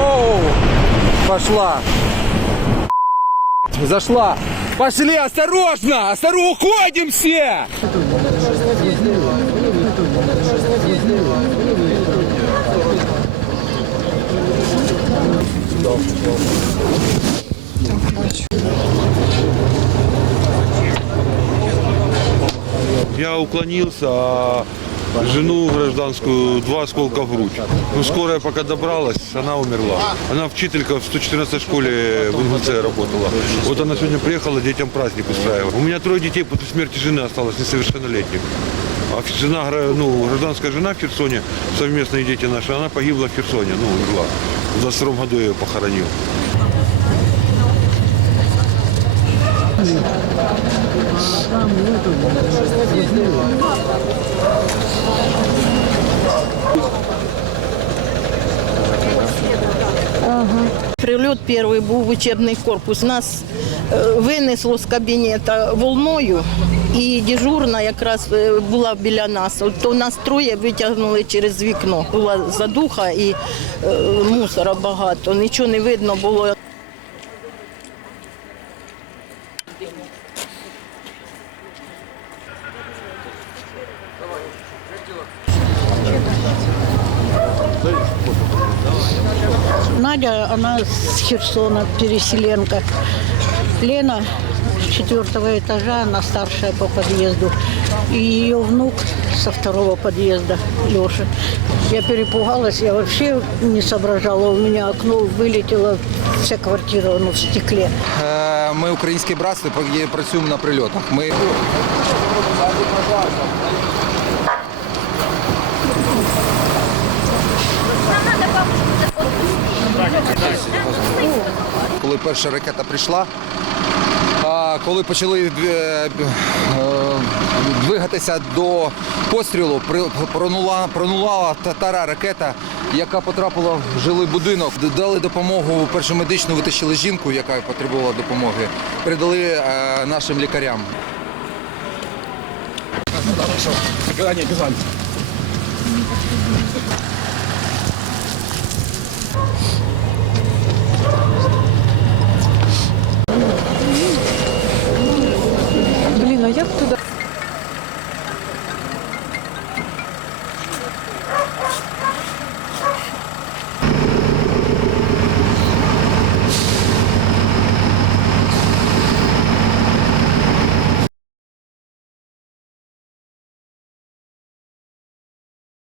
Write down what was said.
Оу, пошла. Зашла. Пошли, осторожно, осторожно, уходим все. Я уклонился, а жену гражданскую два осколка в грудь. Ну, скорая пока добралась, она умерла. Она вчителька в 114 школе в НГЦ работала. Вот она сегодня приехала детям праздник устраивать. У меня трое детей после смерти жены осталось, несовершеннолетних. А жена, ну, гражданская жена в Херсоне, совместные дети наши, она погибла в Херсоне, ну, умерла. В 22 году я ее похоронил. Прильот перший був в учебний корпус. Нас е, винесло з кабінету волною, і дежурна якраз е, була біля нас. То нас троє витягнули через вікно. Була задуха і е, мусора багато. Нічого не видно було. Надя, она с Херсона, переселенка. Лена с четвертого этажа, она старшая по подъезду. И ее внук со второго подъезда, Леша. Я перепугалась, я вообще не соображала. У меня окно вылетело, вся квартира ну, в стекле. Е, Ми українське братство є- працюємо на прильотах. Ми коли перша ракета прийшла, коли почали е, двигатися до пострілу, пронула, татара ракета, яка потрапила в жилий будинок. Дали допомогу першу медичну, витащили жінку, яка потребувала допомоги. Передали е, нашим лікарям. Обязательно.